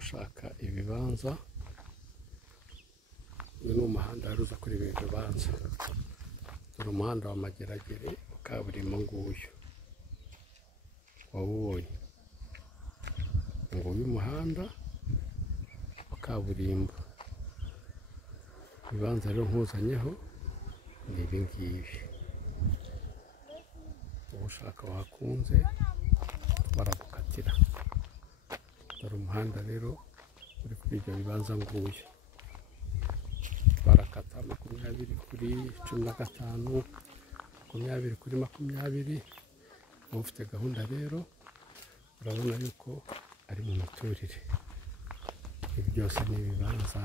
ushaka ibibanza, uyu ni umuhanda uza kuri ibi bibanza. Dore umuhanda wa Mageragere wa kaburimbo nguyu, wawubonye? Nguyu umuhanda wa kaburimbo. Ibibanza rero nkuzanyeho ni ibi ngibi. Ushaka wakunze baragukatira. Dore umuhanda rero uri kuri ibyo bibanza nguyu. Barakata 20 kuri 15, 20 kuri 20. Ufite gahunda rero urabona yuko ari mu miturire. Ibi byose ni ibibanza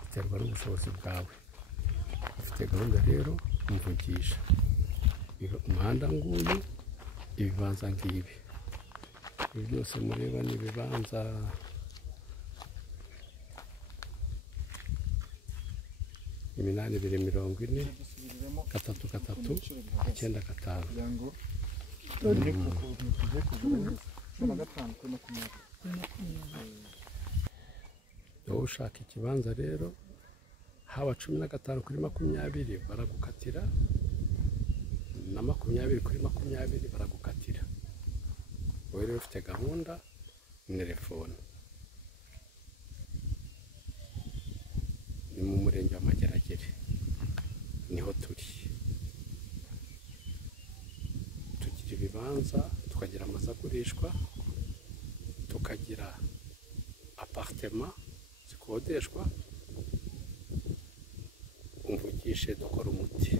biterwa n'ubushobozi bwawe. Ufite gahunda rero umvugisha. Umuhanda nguyu, ibibanza ngibi. Ibi byose mureba ni ibibanza iminani 240, 3 3 9 5. Ushaka ikibanza rero haba 15 kuri 20 baragukatira, na 20 kuri 20 baragukatira. Wowe rero ufite gahunda telefone. Ni mu murenge wa Mageragere niho turi. Tugira ibibanza, tukagira amazu agurishwa, tukagira apartment zikodeshwa. Umvugishe dukora umuti.